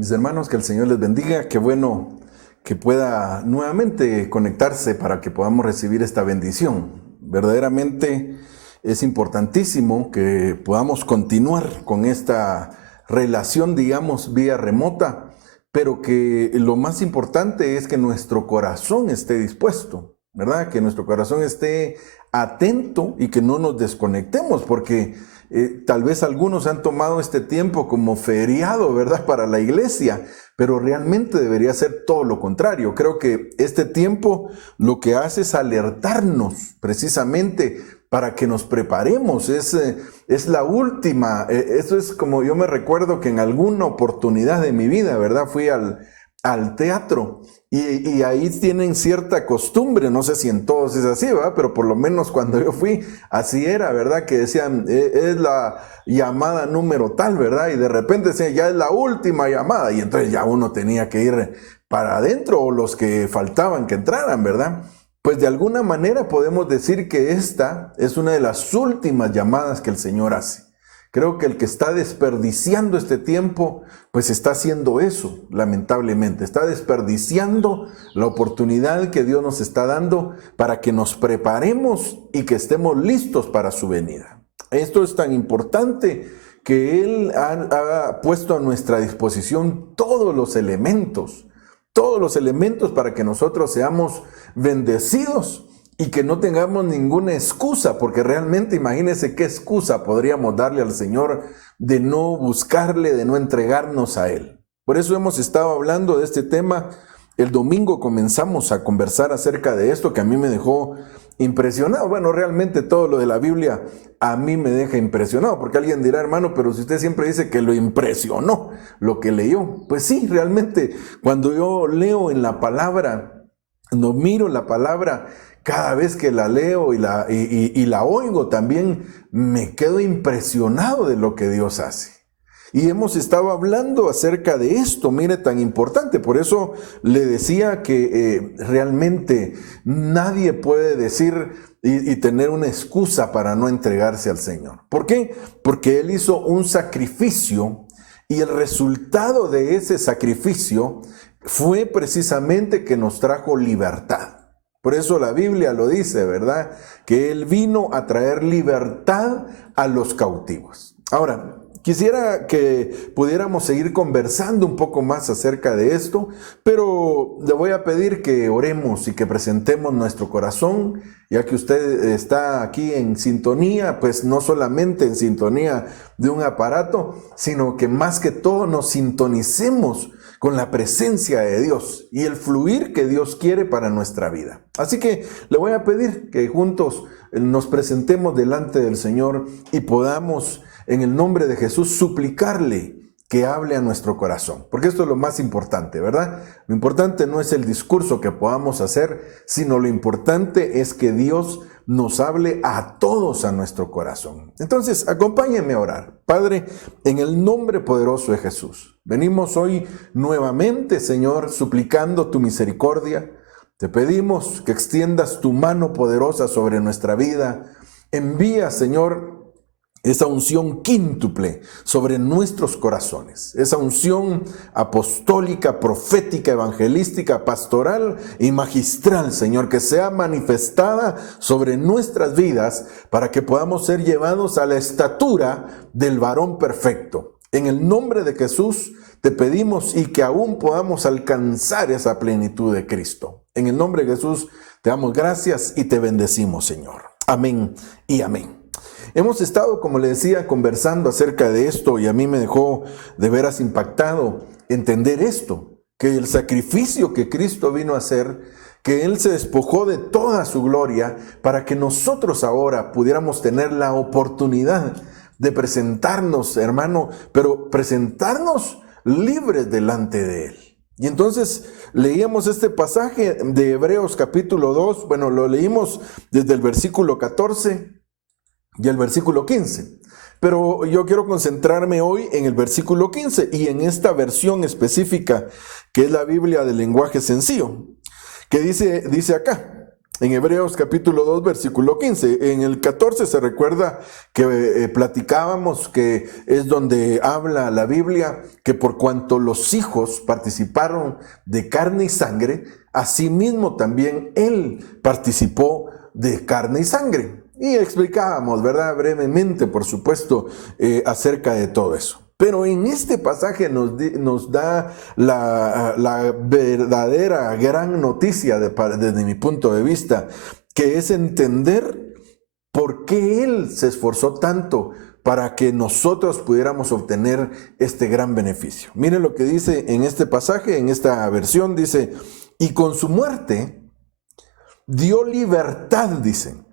Mis hermanos, que el Señor les bendiga. Qué bueno que pueda nuevamente conectarse para que podamos recibir esta bendición. Verdaderamente es importantísimo que podamos continuar con esta relación, digamos, vía remota, pero que lo más importante es que nuestro corazón esté dispuesto, ¿verdad? Que nuestro corazón esté atento y que no nos desconectemos, porque tal vez algunos han tomado este tiempo como feriado, ¿verdad?, para la iglesia, pero realmente debería ser todo lo contrario. Creo que este tiempo lo que hace es alertarnos precisamente para que nos preparemos. Es la última. Eso es como yo me recuerdo que en alguna oportunidad de mi vida, ¿verdad?, fui al teatro. Y ahí tienen cierta costumbre, no sé si en todos es así, ¿verdad? Pero por lo menos cuando yo fui, así era, ¿verdad? Que decían, es la llamada número tal, ¿verdad? Y de repente decían, ya es la última llamada. Y entonces ya uno tenía que ir para adentro, o los que faltaban que entraran, ¿verdad? Pues de alguna manera podemos decir que esta es una de las últimas llamadas que el Señor hace. Creo que el que está desperdiciando este tiempo, pues está haciendo eso, lamentablemente. Está desperdiciando la oportunidad que Dios nos está dando para que nos preparemos y que estemos listos para su venida. Esto es tan importante que Él ha puesto a nuestra disposición todos los elementos para que nosotros seamos bendecidos y que no tengamos ninguna excusa, porque realmente imagínense qué excusa podríamos darle al Señor de no buscarle, de no entregarnos a Él. Por eso hemos estado hablando de este tema. El domingo comenzamos a conversar acerca de esto que a mí me dejó impresionado. Bueno, realmente todo lo de la Biblia a mí me deja impresionado, porque alguien dirá, hermano, pero si usted siempre dice que lo impresionó lo que leyó. Pues sí, realmente cuando yo leo en la palabra, no miro la palabra, cada vez que la leo y la oigo también me quedo impresionado de lo que Dios hace. Y hemos estado hablando acerca de esto, mire, tan importante. Por eso le decía que realmente nadie puede decir y tener una excusa para no entregarse al Señor. ¿Por qué? Porque Él hizo un sacrificio y el resultado de ese sacrificio fue precisamente que nos trajo libertad. Por eso la Biblia lo dice, ¿verdad? Que Él vino a traer libertad a los cautivos. Ahora, quisiera que pudiéramos seguir conversando un poco más acerca de esto, pero le voy a pedir que oremos y que presentemos nuestro corazón, ya que usted está aquí en sintonía, pues no solamente en sintonía de un aparato, sino que más que todo nos sintonicemos con la presencia de Dios y el fluir que Dios quiere para nuestra vida. Así que le voy a pedir que juntos nos presentemos delante del Señor y podamos, en el nombre de Jesús, suplicarle que hable a nuestro corazón. Porque esto es lo más importante, ¿verdad? Lo importante no es el discurso que podamos hacer, sino lo importante es que Dios nos hable a todos a nuestro corazón. Entonces, acompáñenme a orar. Padre, en el nombre poderoso de Jesús, venimos hoy nuevamente, Señor, suplicando tu misericordia. Te pedimos que extiendas tu mano poderosa sobre nuestra vida. Envía, Señor, esa unción quíntuple sobre nuestros corazones, esa unción apostólica, profética, evangelística, pastoral y magistral, Señor, que sea manifestada sobre nuestras vidas para que podamos ser llevados a la estatura del varón perfecto. En el nombre de Jesús te pedimos y que aún podamos alcanzar esa plenitud de Cristo. En el nombre de Jesús te damos gracias y te bendecimos, Señor. Amén y amén. Hemos estado, como le decía, conversando acerca de esto y a mí me dejó de veras impactado entender esto, que el sacrificio que Cristo vino a hacer, que Él se despojó de toda su gloria para que nosotros ahora pudiéramos tener la oportunidad de presentarnos, hermano, pero presentarnos libres delante de Él. Y entonces leíamos este pasaje de Hebreos capítulo 2, bueno, lo leímos desde el versículo 14 y el versículo 15. Pero yo quiero concentrarme hoy en el versículo 15 y en esta versión específica que es la Biblia del lenguaje sencillo, que dice acá: En Hebreos capítulo 2, versículo 15. En el 14 se recuerda que platicábamos que es donde habla la Biblia que por cuanto los hijos participaron de carne y sangre, asimismo también él participó de carne y sangre. Y explicábamos, ¿verdad? Brevemente, por supuesto, acerca de todo eso. Pero en este pasaje nos da la verdadera gran noticia desde mi punto de vista, que es entender por qué Él se esforzó tanto para que nosotros pudiéramos obtener este gran beneficio. Miren lo que dice en este pasaje, en esta versión, dice, y con su muerte dio libertad, dicen,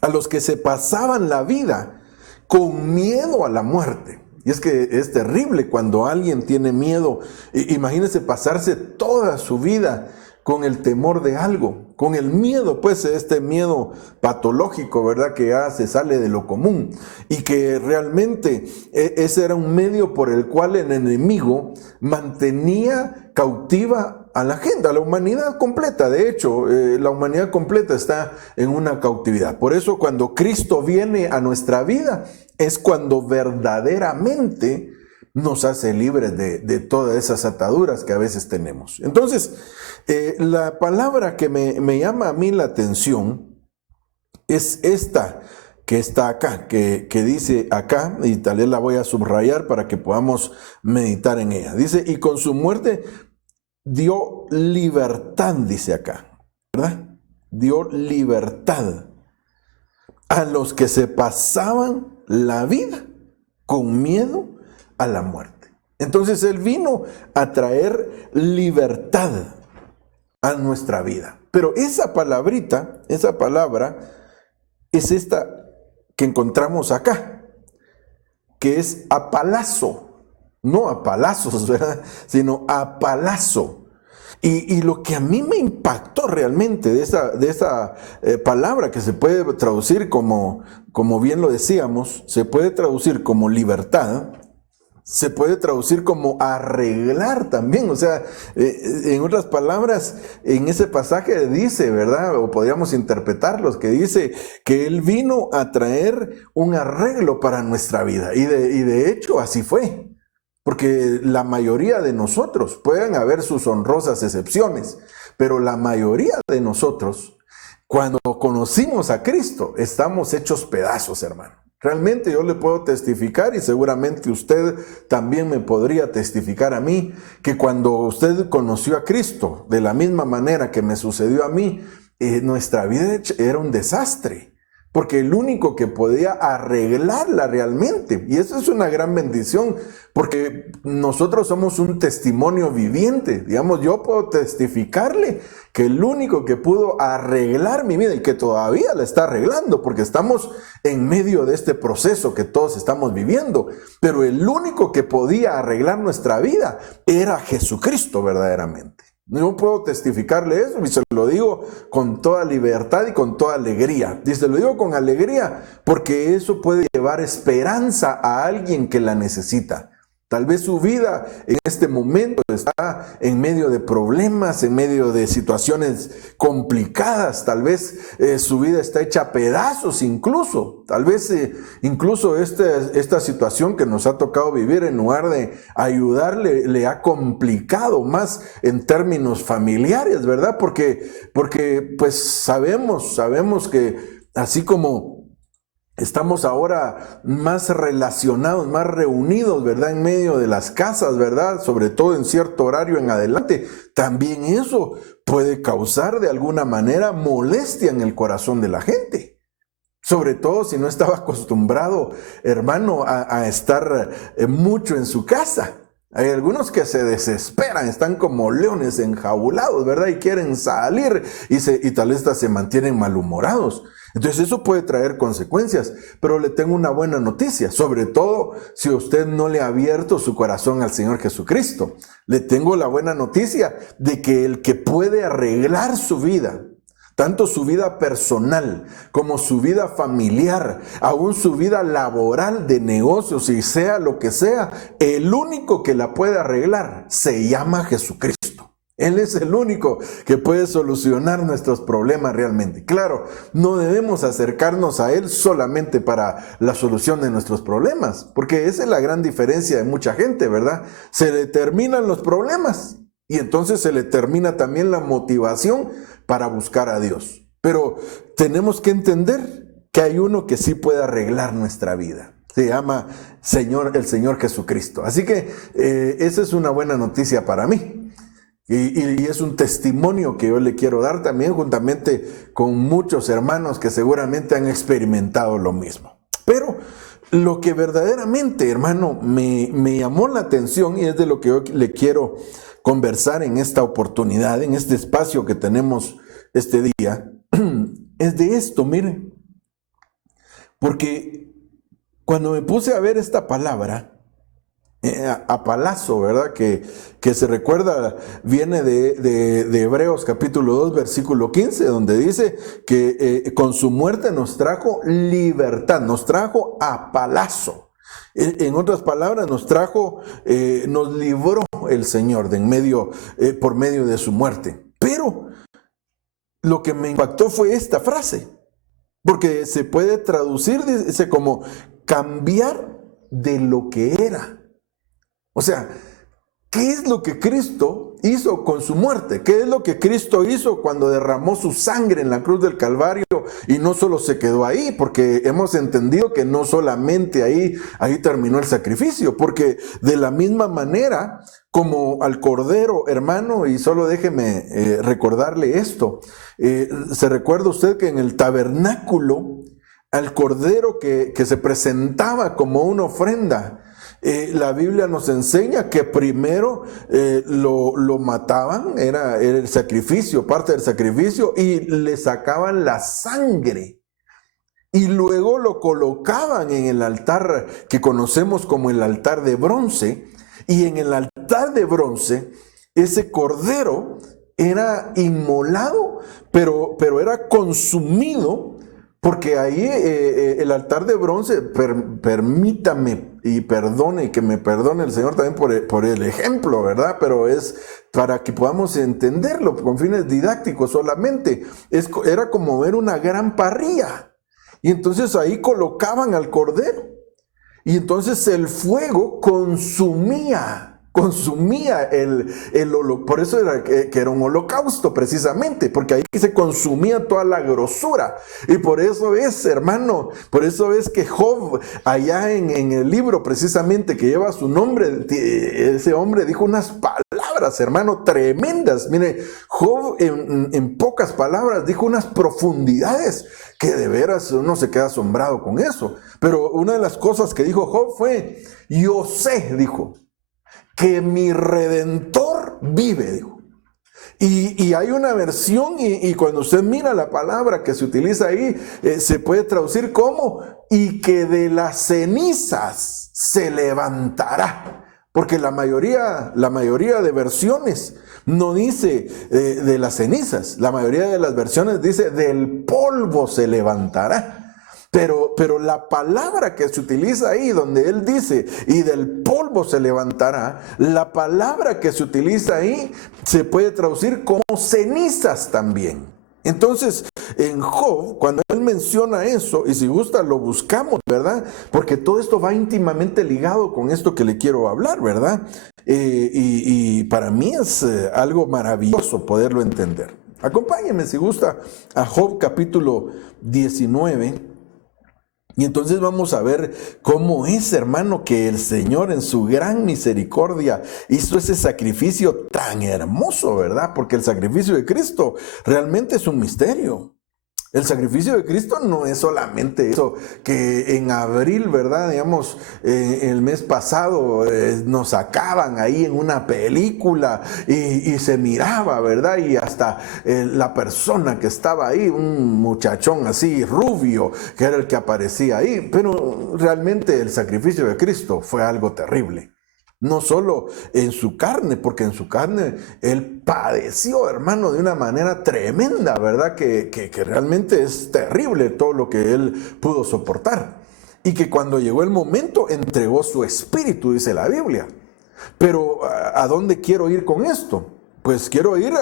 a los que se pasaban la vida con miedo a la muerte. Y es que es terrible cuando alguien tiene miedo. Imagínense pasarse toda su vida con el temor de algo, con el miedo, pues este miedo patológico, ¿verdad? Que ya se sale de lo común y que realmente ese era un medio por el cual el enemigo mantenía cautiva a la gente, a la humanidad completa. De hecho, la humanidad completa está en una cautividad. Por eso cuando Cristo viene a nuestra vida es cuando verdaderamente nos hace libres de todas esas ataduras que a veces tenemos. Entonces, la palabra que me llama a mí la atención es esta que está acá, que dice acá, y tal vez la voy a subrayar para que podamos meditar en ella. Dice, y con su muerte dio libertad, dice acá, ¿verdad? Dio libertad a los que se pasaban la vida con miedo a la muerte. Entonces Él vino a traer libertad a nuestra vida. Pero esa palabrita, esa palabra, es esta que encontramos acá, que es apalazo, no a palazos, ¿verdad? Sino apalazo. Y lo que a mí me impactó realmente de esa palabra que se puede traducir como bien lo decíamos, se puede traducir como libertad, se puede traducir como arreglar también. O sea, en otras palabras, en ese pasaje dice, ¿verdad? O podríamos interpretarlos, que dice que Él vino a traer un arreglo para nuestra vida. Y de hecho así fue. Porque la mayoría de nosotros, pueden haber sus honrosas excepciones, pero la mayoría de nosotros, cuando conocimos a Cristo, estamos hechos pedazos, hermano. Realmente yo le puedo testificar, y seguramente usted también me podría testificar a mí, que cuando usted conoció a Cristo, de la misma manera que me sucedió a mí, nuestra vida era un desastre. Porque el único que podía arreglarla realmente, y eso es una gran bendición, porque nosotros somos un testimonio viviente. Digamos, yo puedo testificarle que el único que pudo arreglar mi vida y que todavía la está arreglando, porque estamos en medio de este proceso que todos estamos viviendo, pero el único que podía arreglar nuestra vida era Jesucristo verdaderamente. Yo puedo testificarle eso y se lo digo con toda libertad y con toda alegría. Y se lo digo con alegría porque eso puede llevar esperanza a alguien que la necesita. Tal vez su vida en este momento está en medio de problemas, en medio de situaciones complicadas. Tal vez su vida está hecha a pedazos incluso. Tal vez incluso esta situación que nos ha tocado vivir, en lugar de ayudarle, le ha complicado más en términos familiares, ¿verdad? Porque pues sabemos que así como estamos ahora más relacionados, más reunidos, ¿verdad? En medio de las casas, ¿verdad? Sobre todo en cierto horario en adelante. También eso puede causar de alguna manera molestia en el corazón de la gente. Sobre todo si no estaba acostumbrado, hermano, a estar mucho en su casa. Hay algunos que se desesperan, están como leones enjaulados, ¿verdad? Y quieren salir y tal vez se mantienen malhumorados. Entonces eso puede traer consecuencias, pero le tengo una buena noticia, sobre todo si usted no le ha abierto su corazón al Señor Jesucristo. Le tengo la buena noticia de que el que puede arreglar su vida, tanto su vida personal como su vida familiar, aún su vida laboral, de negocios y sea lo que sea, el único que la puede arreglar se llama Jesucristo. Él es el único que puede solucionar nuestros problemas realmente. Claro, no debemos acercarnos a Él solamente para la solución de nuestros problemas, porque esa es la gran diferencia de mucha gente, ¿verdad? Se le terminan los problemas y entonces se le termina también la motivación para buscar a Dios. Pero tenemos que entender que hay uno que sí puede arreglar nuestra vida. Se llama el Señor Jesucristo. Así que esa es una buena noticia para mí. Y es un testimonio que yo le quiero dar también juntamente con muchos hermanos que seguramente han experimentado lo mismo. Pero lo que verdaderamente, hermano, me llamó la atención y es de lo que yo le quiero conversar en esta oportunidad, en este espacio que tenemos este día, es de esto, miren. Porque cuando me puse a ver esta palabra, apalazo, ¿verdad? Que se recuerda, viene de Hebreos capítulo 2, versículo 15, donde dice que con su muerte nos trajo libertad, nos trajo apalazo. En otras palabras, nos libró el Señor por medio de su muerte. Pero lo que me impactó fue esta frase, porque se puede traducir, dice, como cambiar de lo que era. O sea, ¿qué es lo que Cristo hizo con su muerte? ¿Qué es lo que Cristo hizo cuando derramó su sangre en la cruz del Calvario? Y no solo se quedó ahí, porque hemos entendido que no solamente ahí terminó el sacrificio, porque de la misma manera como al Cordero, hermano, y solo déjeme recordarle esto, ¿se recuerda usted que en el tabernáculo al Cordero que se presentaba como una ofrenda, la Biblia nos enseña que primero lo mataban, era el sacrificio, parte del sacrificio, y le sacaban la sangre? Y luego lo colocaban en el altar que conocemos como el altar de bronce, y en el altar de bronce ese cordero era inmolado, pero era consumido. Porque ahí el altar de bronce, permítame y perdone, y que me perdone el Señor también por el ejemplo, ¿verdad? Pero es para que podamos entenderlo con fines didácticos solamente. Era como ver una gran parrilla. Y entonces ahí colocaban al cordero. Y entonces el fuego consumía por eso era que era un holocausto precisamente, porque ahí se consumía toda la grosura. Y por eso es, hermano, por eso es que Job, allá en el libro precisamente que lleva su nombre, ese hombre dijo unas palabras, hermano, tremendas. Mire, Job en pocas palabras dijo unas profundidades que de veras uno se queda asombrado con eso. Pero una de las cosas que dijo Job fue: yo sé, dijo, que mi Redentor vive, dijo. Y hay una versión, y cuando usted mira la palabra que se utiliza ahí, se puede traducir como, y que de las cenizas se levantará. Porque la mayoría de versiones no dice de las cenizas, la mayoría de las versiones dice del polvo se levantará. Pero la palabra que se utiliza ahí, donde él dice, y del polvo se levantará, la palabra que se utiliza ahí se puede traducir como cenizas también. Entonces, en Job, cuando él menciona eso, y si gusta lo buscamos, ¿verdad? Porque todo esto va íntimamente ligado con esto que le quiero hablar, ¿verdad? Y para mí es algo maravilloso poderlo entender. Acompáñenme, si gusta, a Job capítulo 19. Y entonces vamos a ver cómo es, hermano, que el Señor en su gran misericordia hizo ese sacrificio tan hermoso, ¿verdad? Porque el sacrificio de Cristo realmente es un misterio. El sacrificio de Cristo no es solamente eso que en abril, ¿verdad? Digamos, el mes pasado nos sacaban ahí en una película y se miraba, ¿verdad? Y hasta la persona que estaba ahí, un muchachón así rubio, que era el que aparecía ahí. Pero realmente el sacrificio de Cristo fue algo terrible. No solo en su carne, porque en su carne él padeció, hermano, de una manera tremenda, ¿verdad? Que realmente es terrible todo lo que él pudo soportar. Y que cuando llegó el momento entregó su espíritu, dice la Biblia. Pero ¿a dónde quiero ir con esto? pues quiero ir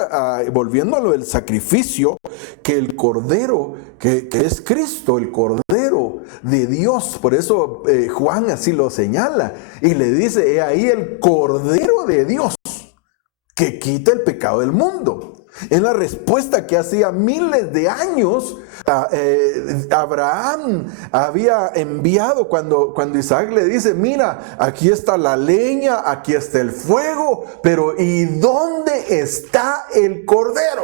volviendo a lo del sacrificio, que el Cordero, que es Cristo, el Cordero de Dios, por eso Juan así lo señala, y le dice, he ahí el Cordero de Dios, que quita el pecado del mundo. Es la respuesta que hacía miles de años Abraham había enviado cuando Isaac le dice, mira, aquí está la leña, aquí está el fuego, pero ¿y dónde está el cordero?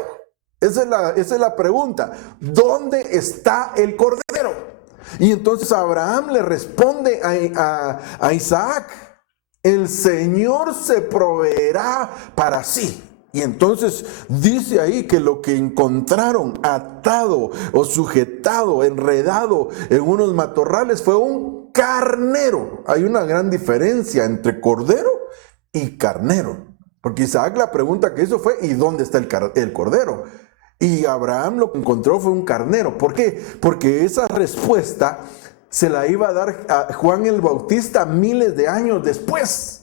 Esa es la pregunta. ¿Dónde está el cordero? Y entonces Abraham le responde a Isaac, el Señor se proveerá para sí. Y entonces dice ahí que lo que encontraron atado o sujetado, enredado en unos matorrales fue un carnero. Hay una gran diferencia entre cordero y carnero. Porque Isaac la pregunta que hizo fue, ¿y dónde está el cordero? Y Abraham lo que encontró fue un carnero. ¿Por qué? Porque esa respuesta se la iba a dar a Juan el Bautista miles de años después.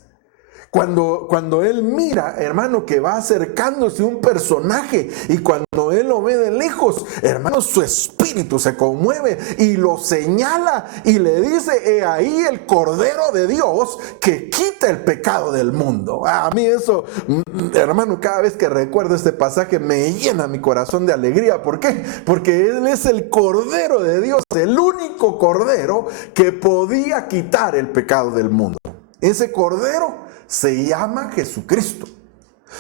Cuando él mira, hermano, que va acercándose un personaje, y cuando él lo ve de lejos, hermano, su espíritu se conmueve y lo señala y le dice, he ahí el Cordero de Dios que quita el pecado del mundo. A mí eso, hermano, cada vez que recuerdo este pasaje me llena mi corazón de alegría. ¿Por qué? Porque él es el Cordero de Dios, el único Cordero que podía quitar el pecado del mundo. Ese Cordero se llama Jesucristo.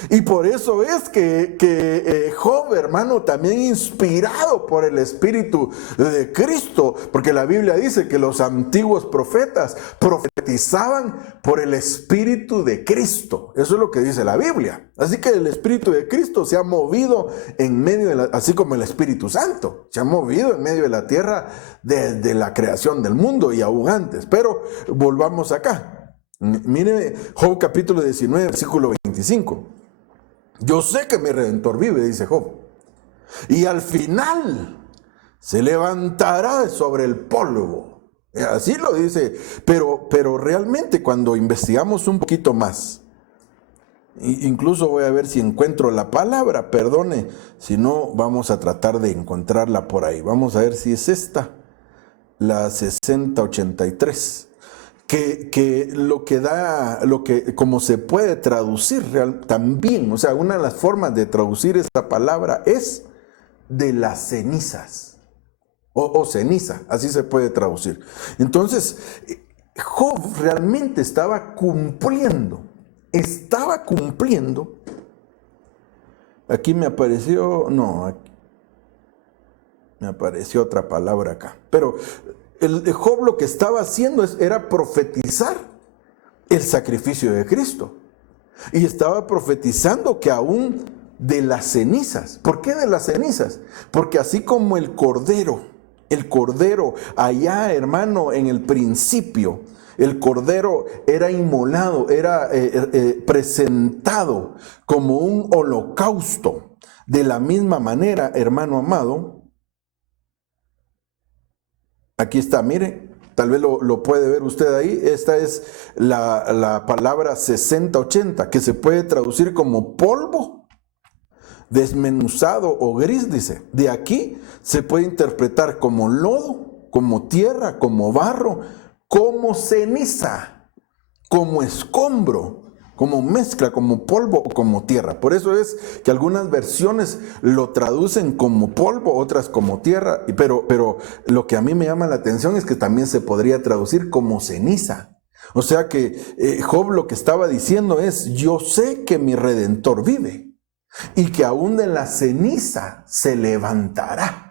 Y por eso es que Job, hermano, también inspirado por el Espíritu de Cristo, porque la Biblia dice que los antiguos profetas profetizaban por el Espíritu de Cristo. Eso es lo que dice la Biblia. Así que el Espíritu de Cristo se ha movido en medio de así como el Espíritu Santo, se ha movido en medio de la tierra desde la creación del mundo y aún antes. Pero volvamos acá. Mire Job capítulo 19, versículo 25. Yo sé que mi Redentor vive, dice Job, y al final se levantará sobre el polvo. Así lo dice, pero realmente cuando investigamos un poquito más, incluso voy a ver si encuentro la palabra, perdone, si no vamos a tratar de encontrarla por ahí. Vamos a ver si es esta, la 6083. Que lo que da, como se puede traducir también, o sea, una de las formas de traducir esta palabra es de las cenizas, o ceniza, así se puede traducir. Entonces, Job realmente estaba cumpliendo, aquí me apareció, no, me apareció otra palabra acá, pero el Job lo que estaba haciendo era profetizar el sacrificio de Cristo. Y estaba profetizando que aún de las cenizas. ¿Por qué de las cenizas? Porque así como el cordero allá, hermano, en el principio, el cordero era inmolado, era presentado como un holocausto. De la misma manera, hermano amado, aquí está, mire, tal vez lo puede ver usted ahí. Esta es la palabra 6080, que se puede traducir como polvo, desmenuzado o gris, dice. De aquí se puede interpretar como lodo, como tierra, como barro, como ceniza, como escombro, como mezcla, como polvo o como tierra. Por eso es que algunas versiones lo traducen como polvo, otras como tierra, pero lo que a mí me llama la atención es que también se podría traducir como ceniza. O sea que Job lo que estaba diciendo es, yo sé que mi Redentor vive y que aún de la ceniza se levantará.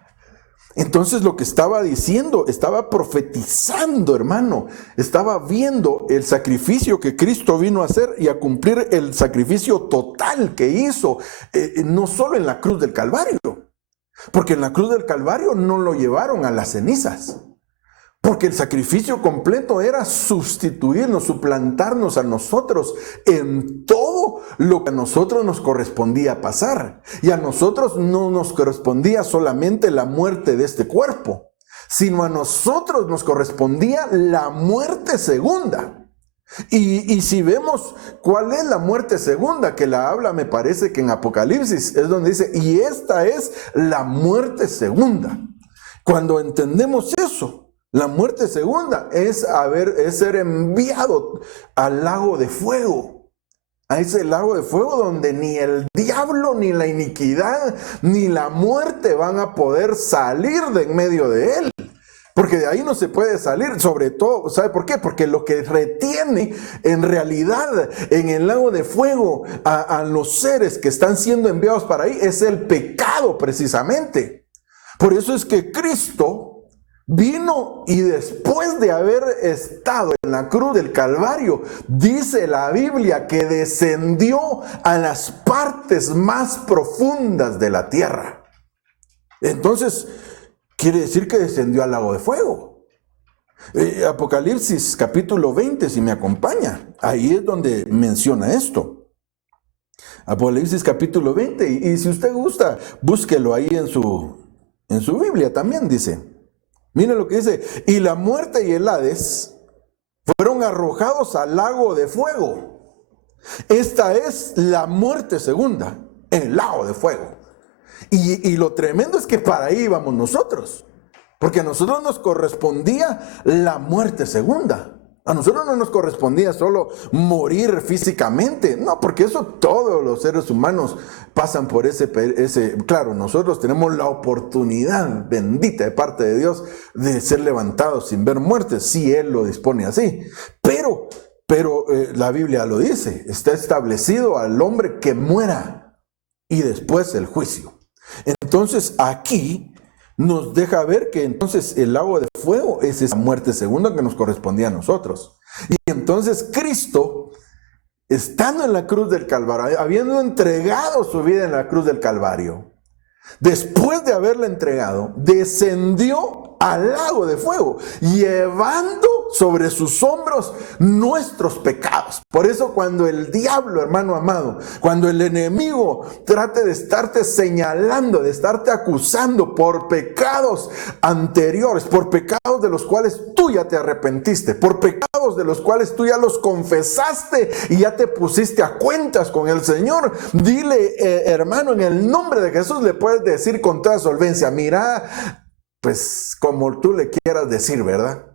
Entonces lo que estaba diciendo, estaba profetizando, hermano, estaba viendo el sacrificio que Cristo vino a hacer y a cumplir el sacrificio total que hizo, no solo en la cruz del Calvario, porque en la cruz del Calvario no lo llevaron a las cenizas, porque el sacrificio completo era sustituirnos, suplantarnos a nosotros en todo lo que a nosotros nos correspondía pasar. Y a nosotros no nos correspondía solamente la muerte de este cuerpo, sino a nosotros nos correspondía la muerte segunda. Y si vemos cuál es la muerte segunda, que la habla, me parece que en Apocalipsis es donde dice, y esta es la muerte segunda. Cuando entendemos eso, la muerte segunda es ser enviado al lago de fuego. A ese lago de fuego donde ni el diablo, ni la iniquidad, ni la muerte van a poder salir de en medio de él. Porque de ahí no se puede salir, sobre todo, ¿sabe por qué? Porque lo que retiene en realidad en el lago de fuego a los seres que están siendo enviados para ahí es el pecado precisamente. Por eso es que Cristo vino y después de haber estado en la cruz del Calvario, dice la Biblia que descendió a las partes más profundas de la tierra. Entonces, quiere decir que descendió al lago de fuego. Apocalipsis capítulo 20, si me acompaña, ahí es donde menciona esto. Apocalipsis capítulo 20, y si usted gusta, búsquelo ahí en su Biblia también dice. Mire lo que dice, y la muerte y el Hades fueron arrojados al lago de fuego. Esta es la muerte segunda, el lago de fuego. Y lo tremendo es que para ahí íbamos nosotros, porque a nosotros nos correspondía la muerte segunda. A nosotros no nos correspondía solo morir físicamente, no, porque eso todos los seres humanos pasan por ese. Claro, nosotros tenemos la oportunidad bendita de parte de Dios de ser levantados sin ver muerte, si Él lo dispone así. Pero la Biblia lo dice, está establecido al hombre que muera y después el juicio. Entonces aquí nos deja ver que entonces el lago de fuego es esa muerte segunda que nos correspondía a nosotros. Y entonces Cristo, estando en la cruz del Calvario, habiendo entregado su vida en la cruz del Calvario, después de haberla entregado, descendió al lago de fuego, llevando sobre sus hombros nuestros pecados. Por eso cuando el diablo, hermano amado, cuando el enemigo trate de estarte señalando, de estarte acusando por pecados anteriores, por pecados de los cuales tú ya te arrepentiste, por pecados de los cuales tú ya los confesaste y ya te pusiste a cuentas con el Señor, dile, hermano, en el nombre de Jesús le puedes decir con toda solvencia, mira, pues como tú le quieras decir, ¿verdad?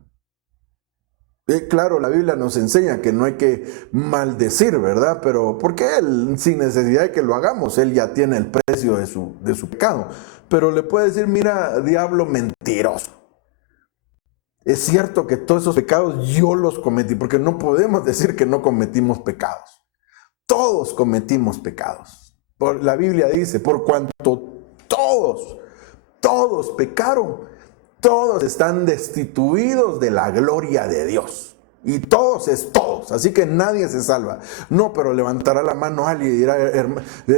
Claro, la Biblia nos enseña que no hay que maldecir, ¿verdad? Pero porque Él, sin necesidad de que lo hagamos, Él ya tiene el precio de su pecado. Pero le puede decir, mira, diablo mentiroso. Es cierto que todos esos pecados yo los cometí, porque no podemos decir que no cometimos pecados. Todos cometimos pecados. La Biblia dice, por cuanto todos pecaron, todos están destituidos de la gloria de Dios. Y todos es todos, así que nadie se salva. No, pero levantará la mano alguien y dirá,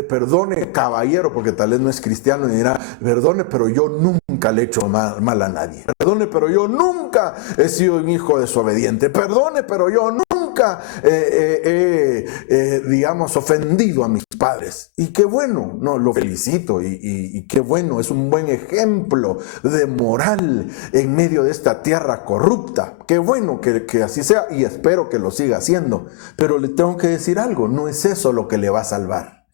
perdone caballero, porque tal vez no es cristiano, y dirá, perdone, pero yo nunca le he hecho mal a nadie. Perdone, pero yo nunca he sido un hijo desobediente. Perdone, pero yo nunca digamos, ofendido a mis padres. Y qué bueno, no, lo felicito y qué bueno, es un buen ejemplo de moral en medio de esta tierra corrupta. Qué bueno que así sea y espero que lo siga haciendo. Pero le tengo que decir algo, no es eso lo que le va a salvar.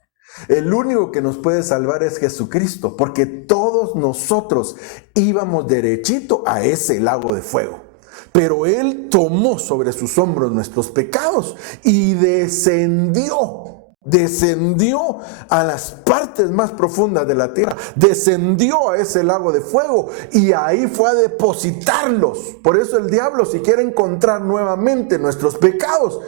El único que nos puede salvar es Jesucristo, porque todos nosotros íbamos derechito a ese lago de fuego. Pero Él tomó sobre sus hombros nuestros pecados y descendió a las partes más profundas de la tierra, descendió a ese lago de fuego y ahí fue a depositarlos. Por eso el diablo, si quiere encontrar nuevamente nuestros pecados,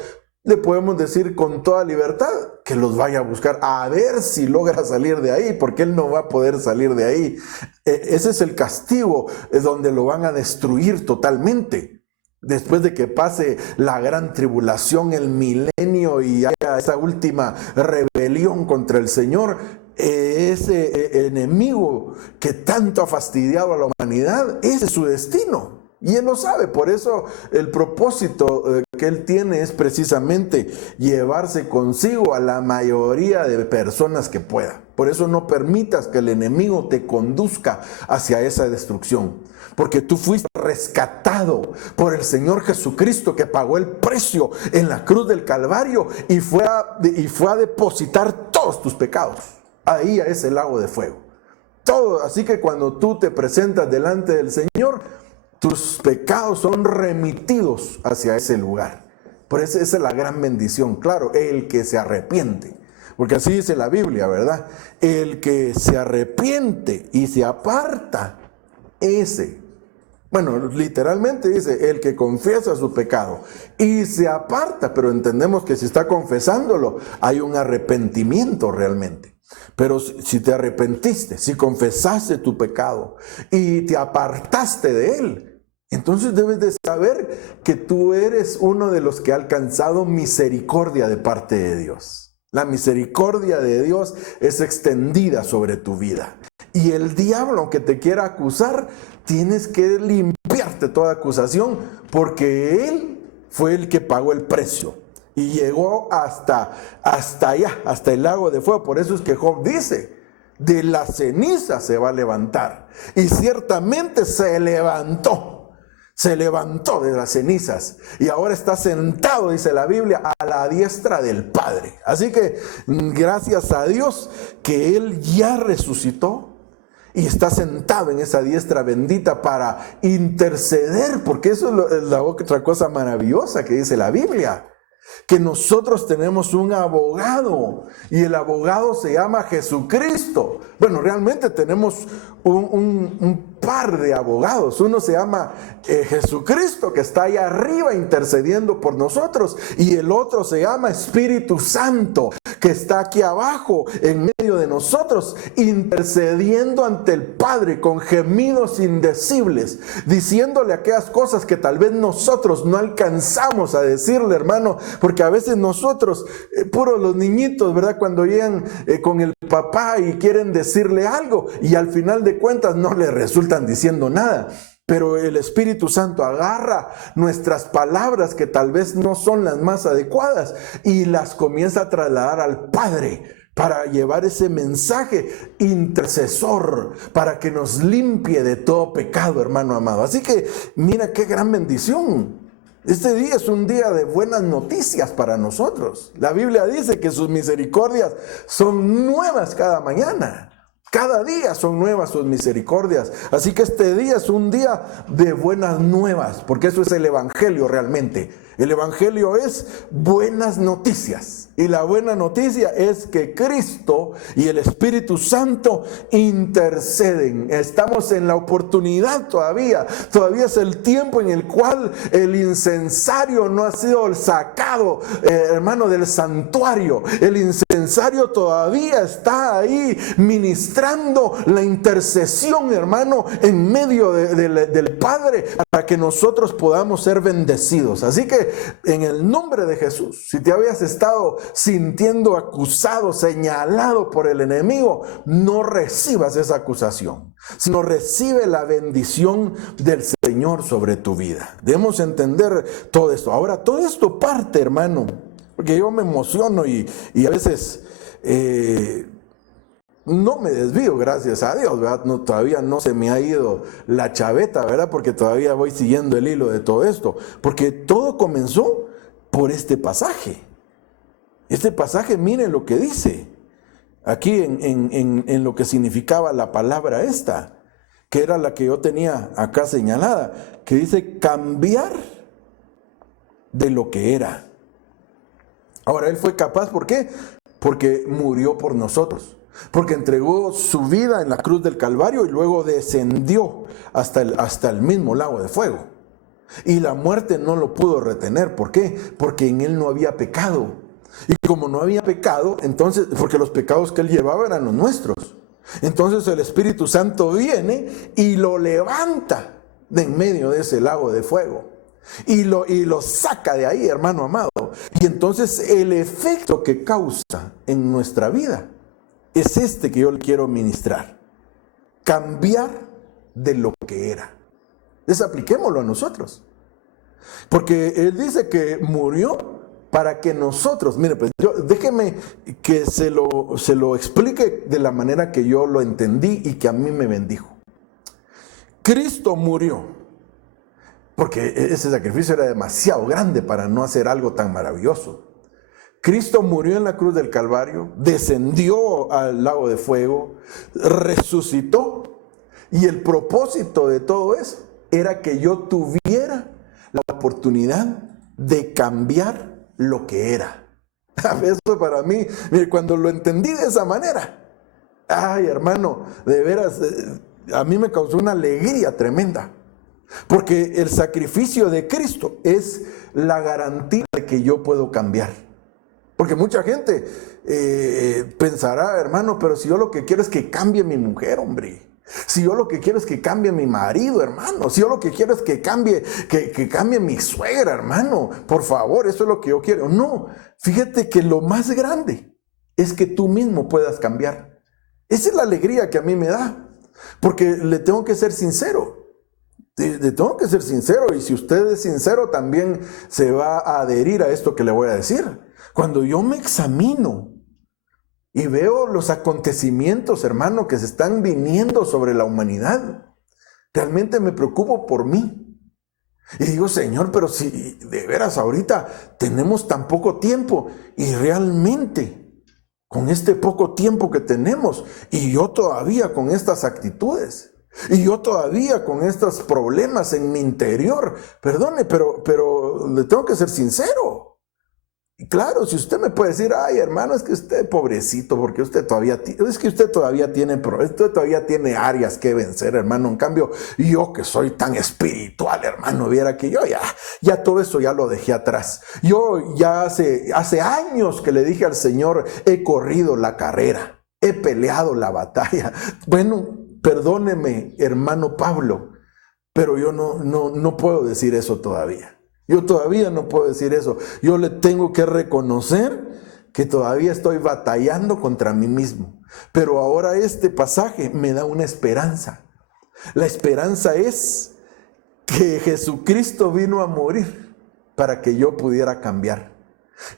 le podemos decir con toda libertad que los vaya a buscar a ver si logra salir de ahí, porque él no va a poder salir de ahí. Ese es el castigo donde lo van a destruir totalmente. Después de que pase la gran tribulación, el milenio y haya esa última rebelión contra el Señor, ese enemigo que tanto ha fastidiado a la humanidad, ese es su destino. Y Él lo sabe, por eso el propósito que Él tiene es precisamente llevarse consigo a la mayoría de personas que pueda. Por eso no permitas que el enemigo te conduzca hacia esa destrucción. porque tú fuiste rescatado por el Señor Jesucristo, que pagó el precio en la cruz del Calvario y fue a depositar todos tus pecados ahí a ese lago de fuego. Todo, así que cuando tú te presentas delante del Señor, tus pecados son remitidos hacia ese lugar. Por eso esa es la gran bendición, claro, el que se arrepiente. Porque así dice la Biblia, ¿verdad? El que se arrepiente y se aparta, ese. Bueno, literalmente dice, el que confiesa su pecado y se aparta, pero entendemos que si está confesándolo, hay un arrepentimiento realmente. Pero si te arrepentiste, si confesaste tu pecado y te apartaste de él, entonces debes de saber que tú eres uno de los que ha alcanzado misericordia de parte de Dios. La misericordia de Dios es extendida sobre tu vida. Y el diablo, aunque te quiera acusar, tienes que limpiarte toda acusación, porque él fue el que pagó el precio. Y llegó hasta allá, hasta el lago de fuego. Por eso es que Job dice, de la ceniza se va a levantar. Y ciertamente se levantó de las cenizas y ahora está sentado, dice la Biblia, a la diestra del Padre. Así que gracias a Dios que Él ya resucitó y está sentado en esa diestra bendita para interceder, porque eso es la otra cosa maravillosa que dice la Biblia, que nosotros tenemos un abogado y el abogado se llama Jesucristo. Bueno, realmente tenemos un par de abogados. Uno se llama Jesucristo, que está ahí arriba intercediendo por nosotros, y el otro se llama Espíritu Santo, que está aquí abajo en medio de nosotros, intercediendo ante el Padre con gemidos indecibles, diciéndole aquellas cosas que tal vez nosotros no alcanzamos a decirle, hermano, porque a veces nosotros, puros los niñitos, ¿verdad? Cuando llegan con el papá y quieren decirle algo y al final de cuentas no le resultan diciendo nada. Pero el Espíritu Santo agarra nuestras palabras que tal vez no son las más adecuadas y las comienza a trasladar al Padre para llevar ese mensaje intercesor, para que nos limpie de todo pecado, hermano amado. Así que mira qué gran bendición. Este día es un día de buenas noticias para nosotros. La Biblia dice que sus misericordias son nuevas cada mañana. Cada día son nuevas sus misericordias. Así que este día es un día de buenas nuevas, porque eso es el Evangelio realmente. El Evangelio es buenas noticias. Y la buena noticia es que Cristo y el Espíritu Santo interceden. Estamos en la oportunidad todavía. Todavía es el tiempo en el cual el incensario no ha sido sacado, hermano, del santuario. El incensario todavía está ahí ministrando la intercesión, hermano, en medio del Padre, para que nosotros podamos ser bendecidos. Así que en el nombre de Jesús, si te habías estado sintiendo acusado, señalado por el enemigo, no recibas esa acusación, sino recibe la bendición del Señor sobre tu vida. Debemos entender todo esto. Ahora, todo esto parte, hermano, porque yo me emociono y a veces no me desvío, gracias a Dios, ¿verdad? No, todavía no se me ha ido la chaveta, ¿verdad? Porque todavía voy siguiendo el hilo de todo esto. Porque todo comenzó por este pasaje. Este pasaje, miren lo que dice. Aquí en lo que significaba la palabra esta, que era la que yo tenía acá señalada, que dice cambiar de lo que era. Ahora, Él fue capaz, ¿por qué? Porque murió por nosotros. Porque entregó su vida en la cruz del Calvario y luego descendió hasta el mismo lago de fuego. Y la muerte no lo pudo retener. ¿Por qué? Porque en Él no había pecado. Y como no había pecado, entonces, porque los pecados que Él llevaba eran los nuestros. Entonces el Espíritu Santo viene y lo levanta de en medio de ese lago de fuego. Y lo saca de ahí, hermano amado. Y entonces el efecto que causa en nuestra vida es este que yo le quiero ministrar. Cambiar de lo que era. Desapliquémoslo a nosotros. Porque Él dice que murió para que nosotros, mire, pues déjeme que se lo explique de la manera que yo lo entendí y que a mí me bendijo. Cristo murió, porque ese sacrificio era demasiado grande para no hacer algo tan maravilloso. Cristo murió en la cruz del Calvario, descendió al lago de fuego, resucitó, y el propósito de todo eso era que yo tuviera la oportunidad de cambiar lo que era. Eso para mí, mire, cuando lo entendí de esa manera, ay hermano, de veras, a mí me causó una alegría tremenda. Porque el sacrificio de Cristo es la garantía de que yo puedo cambiar. Porque mucha gente pensará, hermano, pero si yo lo que quiero es que cambie mi mujer, hombre. Si yo lo que quiero es que cambie mi marido, hermano. Si yo lo que quiero es que cambie mi suegra, hermano. Por favor, eso es lo que yo quiero. No, fíjate que lo más grande es que tú mismo puedas cambiar. Esa es la alegría que a mí me da. Porque le tengo que ser sincero. Le tengo que ser sincero, y si usted es sincero también se va a adherir a esto que le voy a decir. Cuando yo me examino y veo los acontecimientos, hermano, que se están viniendo sobre la humanidad, realmente me preocupo por mí. Y digo, Señor, pero si de veras ahorita tenemos tan poco tiempo, y realmente con este poco tiempo que tenemos, y yo todavía con estas actitudes, y yo todavía con estos problemas en mi interior, perdone, pero le tengo que ser sincero. Y claro, si usted me puede decir, ay hermano, es que usted pobrecito, porque usted todavía tiene áreas que vencer, hermano. En cambio, yo que soy tan espiritual, hermano, viera que yo ya todo eso ya lo dejé atrás. Yo ya hace años que le dije al Señor, he corrido la carrera, he peleado la batalla. Bueno, perdóneme, hermano Pablo, pero yo no puedo decir eso todavía. Yo todavía no puedo decir eso. Yo le tengo que reconocer que todavía estoy batallando contra mí mismo. Pero ahora este pasaje me da una esperanza. La esperanza es que Jesucristo vino a morir para que yo pudiera cambiar.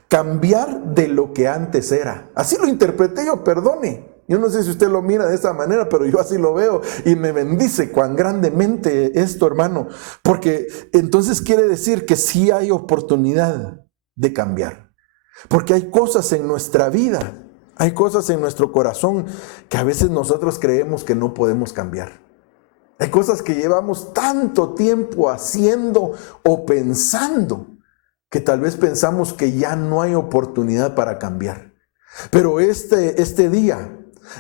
Cambiar de lo que antes era. Así lo interpreté yo, perdone. Yo no sé si usted lo mira de esa manera, pero yo así lo veo y me bendice cuán grandemente esto, hermano. Porque entonces quiere decir que sí hay oportunidad de cambiar. Porque hay cosas en nuestra vida, hay cosas en nuestro corazón que a veces nosotros creemos que no podemos cambiar. Hay cosas que llevamos tanto tiempo haciendo o pensando que tal vez pensamos que ya no hay oportunidad para cambiar. Pero este día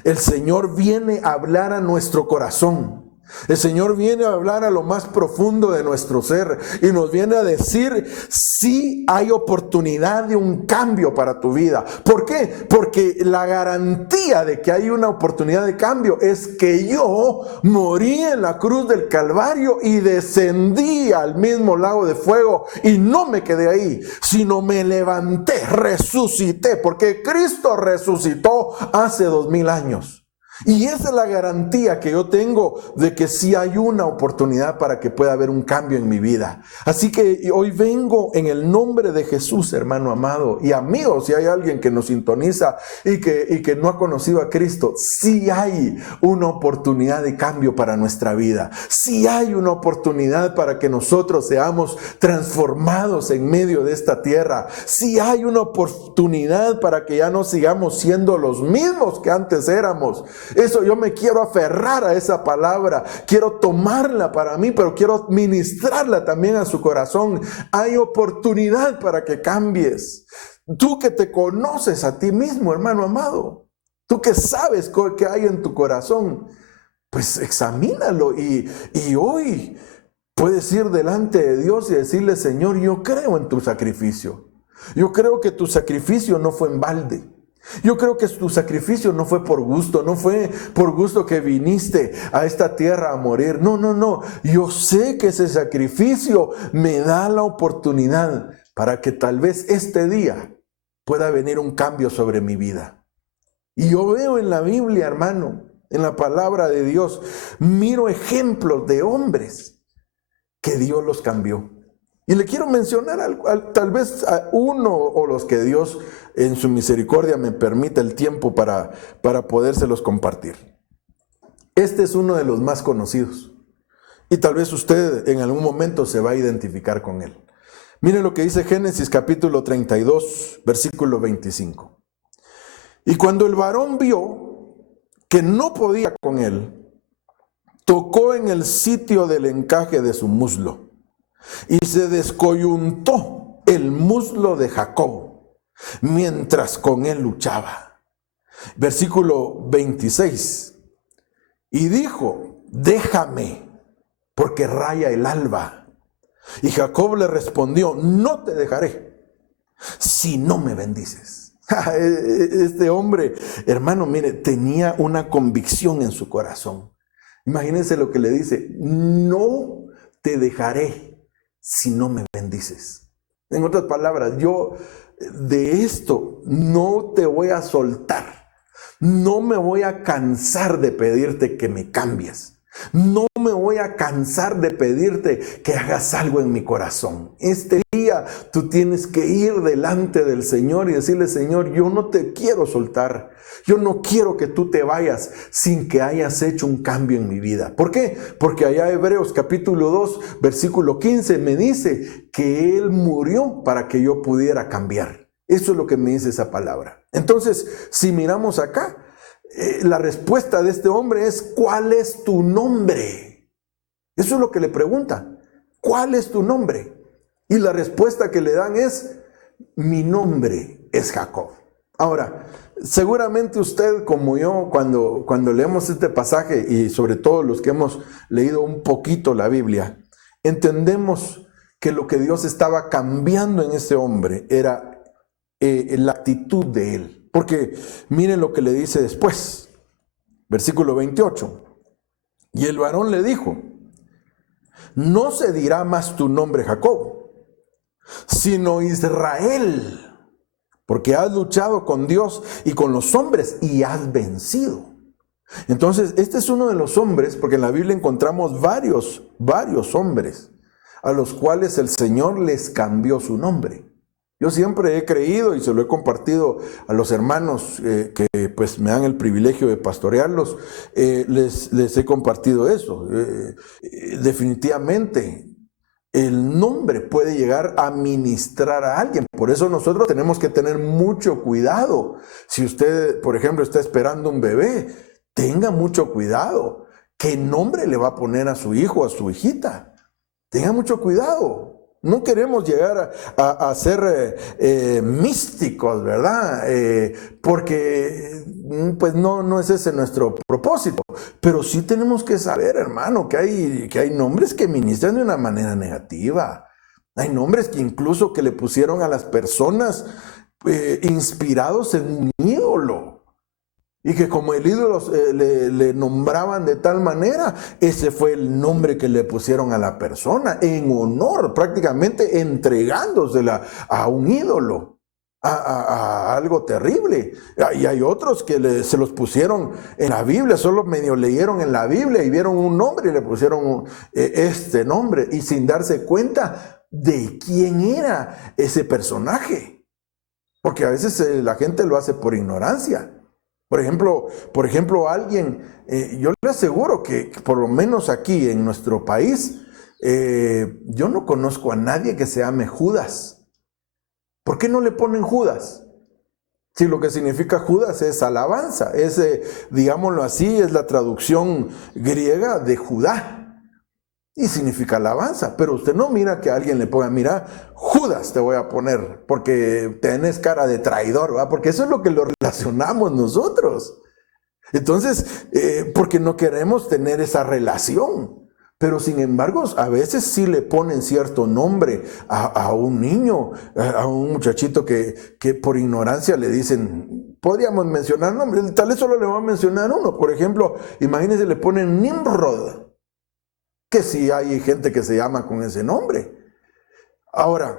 el Señor viene a hablar a nuestro corazón. El Señor viene a hablar a lo más profundo de nuestro ser y nos viene a decir, sí hay oportunidad de un cambio para tu vida. ¿Por qué? Porque la garantía de que hay una oportunidad de cambio es que yo morí en la cruz del Calvario y descendí al mismo lago de fuego, y no me quedé ahí, sino me levanté, resucité, porque Cristo resucitó hace 2000 años. Y esa es la garantía que yo tengo de que sí hay una oportunidad para que pueda haber un cambio en mi vida. Así que hoy vengo en el nombre de Jesús, hermano amado y amigo. Si hay alguien que nos sintoniza y que no ha conocido a Cristo, sí hay una oportunidad de cambio para nuestra vida. Sí hay una oportunidad para que nosotros seamos transformados en medio de esta tierra. Sí hay una oportunidad para que ya no sigamos siendo los mismos que antes éramos. Eso, yo me quiero aferrar a esa palabra, quiero tomarla para mí, pero quiero ministrarla también a su corazón. Hay oportunidad para que cambies. Tú que te conoces a ti mismo, hermano amado, tú que sabes qué hay en tu corazón, pues examínalo y hoy puedes ir delante de Dios y decirle, Señor, yo creo en tu sacrificio. Yo creo que tu sacrificio no fue en balde. Yo creo que tu sacrificio no fue por gusto, no fue por gusto que viniste a esta tierra a morir. No. Yo sé que ese sacrificio me da la oportunidad para que tal vez este día pueda venir un cambio sobre mi vida. Y yo veo en la Biblia, hermano, en la palabra de Dios, miro ejemplos de hombres que Dios los cambió. Y le quiero mencionar tal vez a uno o los que Dios en su misericordia me permita el tiempo para podérselos compartir. Este es uno de los más conocidos. Y tal vez usted en algún momento se va a identificar con él. Miren lo que dice Génesis capítulo 32, versículo 25. Y cuando el varón vio que no podía con él, tocó en el sitio del encaje de su muslo y se descoyuntó el muslo de Jacob mientras con él luchaba. Versículo 26. Y dijo: déjame, porque raya el alba. Y Jacob le respondió: no te dejaré si no me bendices. Este hombre, hermano, mire, tenía una convicción en su corazón. Imagínense lo que le dice: no te dejaré si no me bendices. En otras palabras, yo de esto no te voy a soltar. No me voy a cansar de pedirte que me cambies. No me voy a cansar de pedirte que hagas algo en mi corazón. Este día tú tienes que ir delante del Señor y decirle: Señor, yo no te quiero soltar. Yo no quiero que tú te vayas sin que hayas hecho un cambio en mi vida. ¿Por qué? Porque allá Hebreos capítulo 2, versículo 15 me dice que Él murió para que yo pudiera cambiar. Eso es lo que me dice esa palabra. Entonces, si miramos acá, la respuesta de este hombre es: ¿cuál es tu nombre? Eso es lo que le pregunta. ¿Cuál es tu nombre? Y la respuesta que le dan es: mi nombre es Jacob. Ahora, seguramente usted como yo, cuando leemos este pasaje, y sobre todo los que hemos leído un poquito la Biblia, entendemos que lo que Dios estaba cambiando en ese hombre era la actitud de él. Porque miren lo que le dice después, versículo 28. Y el varón le dijo: no se dirá más tu nombre Jacob, sino Israel, porque has luchado con Dios y con los hombres y has vencido. Entonces, este es uno de los hombres, porque en la Biblia encontramos varios hombres a los cuales el Señor les cambió su nombre. Yo siempre he creído, y se lo he compartido a los hermanos que pues me dan el privilegio de pastorearlos, les he compartido eso. Definitivamente, el nombre puede llegar a ministrar a alguien. Por eso nosotros tenemos que tener mucho cuidado. Si usted, por ejemplo, está esperando un bebé, tenga mucho cuidado. ¿Qué nombre le va a poner a su hijo o a su hijita? Tenga mucho cuidado. No queremos llegar a ser místicos, ¿verdad? Porque pues no es ese nuestro propósito. Pero sí tenemos que saber, hermano, que hay nombres que ministran de una manera negativa. Hay nombres que incluso que le pusieron a las personas inspirados en un ídolo. Y que como el ídolo le nombraban de tal manera, ese fue el nombre que le pusieron a la persona, en honor, prácticamente entregándosela a un ídolo, a algo terrible. Y hay otros que se los pusieron en la Biblia, solo medio leyeron en la Biblia y vieron un nombre y le pusieron este nombre, y sin darse cuenta de quién era ese personaje. Porque a veces la gente lo hace por ignorancia. Por ejemplo, alguien, yo le aseguro que por lo menos aquí en nuestro país, yo no conozco a nadie que se llame Judas. ¿Por qué no le ponen Judas? Si lo que significa Judas es alabanza, digámoslo así, es la traducción griega de Judá. Y significa alabanza, pero usted no mira que alguien le ponga: mira, Judas te voy a poner porque tenés cara de traidor, ¿verdad? Porque eso es lo que lo relacionamos nosotros. Entonces, porque no queremos tener esa relación. Pero sin embargo, a veces sí le ponen cierto nombre a un niño, a un muchachito que por ignorancia le dicen, podríamos mencionar nombres, tal vez solo le voy a mencionar uno. Por ejemplo, imagínense, le ponen Nimrod. Que sí hay gente que se llama con ese nombre. Ahora,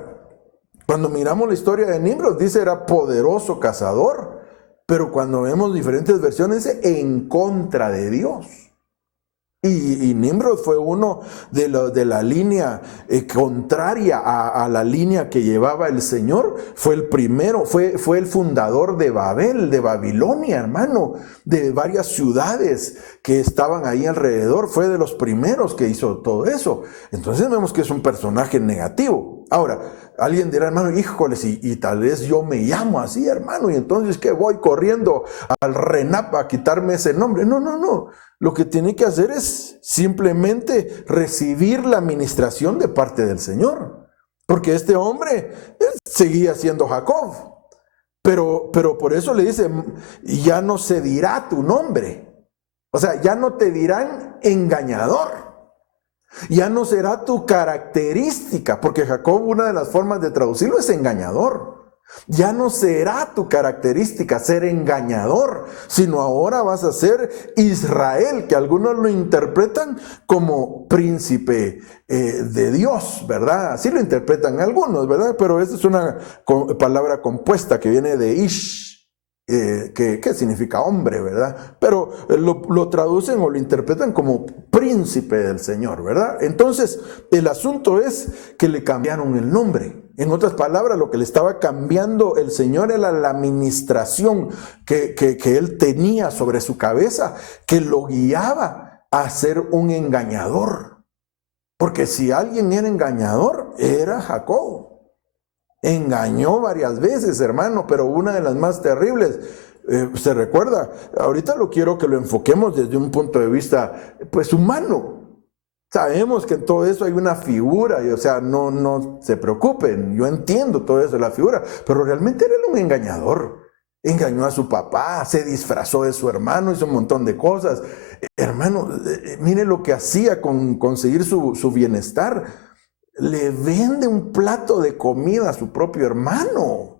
cuando miramos la historia de Nimrod, dice era poderoso cazador, pero cuando vemos diferentes versiones, dice en contra de Dios. Y Nimrod fue uno de la línea contraria a la línea que llevaba el Señor. Fue el primero, fue el fundador de Babel, de Babilonia, hermano, de varias ciudades que estaban ahí alrededor. Fue de los primeros que hizo todo eso. Entonces vemos que es un personaje negativo. Ahora, alguien dirá, hermano, híjoles, y tal vez yo me llamo así, hermano, y entonces que voy corriendo al RENAP a quitarme ese nombre. No. Lo que tiene que hacer es simplemente recibir la administración de parte del Señor. Porque este hombre seguía siendo Jacob. Pero por eso le dice, ya no se dirá tu nombre. O sea, ya no te dirán engañador. Ya no será tu característica. Porque Jacob, una de las formas de traducirlo es engañador. Ya no será tu característica ser engañador, sino ahora vas a ser Israel, que algunos lo interpretan como príncipe de Dios, ¿verdad? Así lo interpretan algunos, ¿verdad? Pero esta es una palabra compuesta que viene de Ish, que significa hombre, ¿verdad? Pero lo traducen o lo interpretan como príncipe del Señor, ¿verdad? Entonces, el asunto es que le cambiaron el nombre. En otras palabras, lo que le estaba cambiando el Señor era la administración que él tenía sobre su cabeza, que lo guiaba a ser un engañador. Porque si alguien era engañador, era Jacob. Engañó varias veces, hermano, pero una de las más terribles, se recuerda, ahorita lo quiero que lo enfoquemos desde un punto de vista, pues, humano. Sabemos que en todo eso hay una figura, y, o sea, no se preocupen, yo entiendo todo eso de la figura, pero realmente era un engañador. Engañó a su papá, se disfrazó de su hermano, hizo un montón de cosas. Hermano, mire lo que hacía con conseguir su bienestar. Le vende un plato de comida a su propio hermano.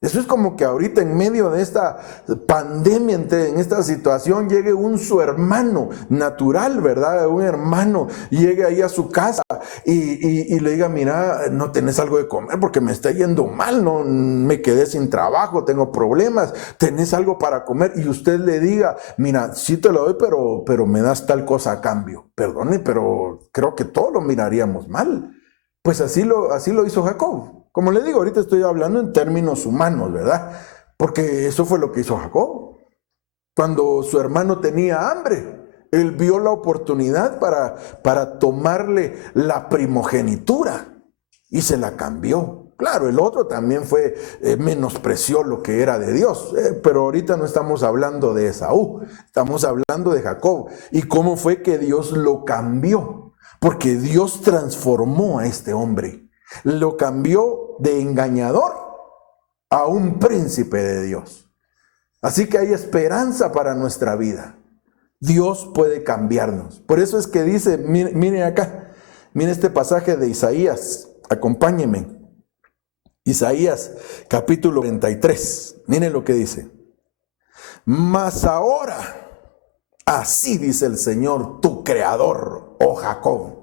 Eso es como que ahorita en medio de esta pandemia, en esta situación, llegue su hermano natural, ¿verdad? Un hermano llegue ahí a su casa y le diga, mira, no tenés algo de comer porque me está yendo mal, no me quedé sin trabajo, tengo problemas, tenés algo para comer, y usted le diga, mira, sí te lo doy, pero me das tal cosa a cambio. Perdone, pero creo que todos lo miraríamos mal. Pues así lo hizo Jacob. Como le digo, ahorita estoy hablando en términos humanos, ¿verdad? Porque eso fue lo que hizo Jacob. Cuando su hermano tenía hambre, él vio la oportunidad para tomarle la primogenitura y se la cambió. Claro, el otro también menospreció lo que era de Dios, pero ahorita no estamos hablando de Esaú, estamos hablando de Jacob. ¿Y cómo fue que Dios lo cambió? Porque Dios transformó a este hombre. Lo cambió de engañador a un príncipe de Dios. Así que hay esperanza para nuestra vida. Dios puede cambiarnos. Por eso es que dice, miren acá, miren este pasaje de Isaías, acompáñenme. Isaías capítulo 43, miren lo que dice. Mas ahora, así dice el Señor, tu creador, oh Jacob,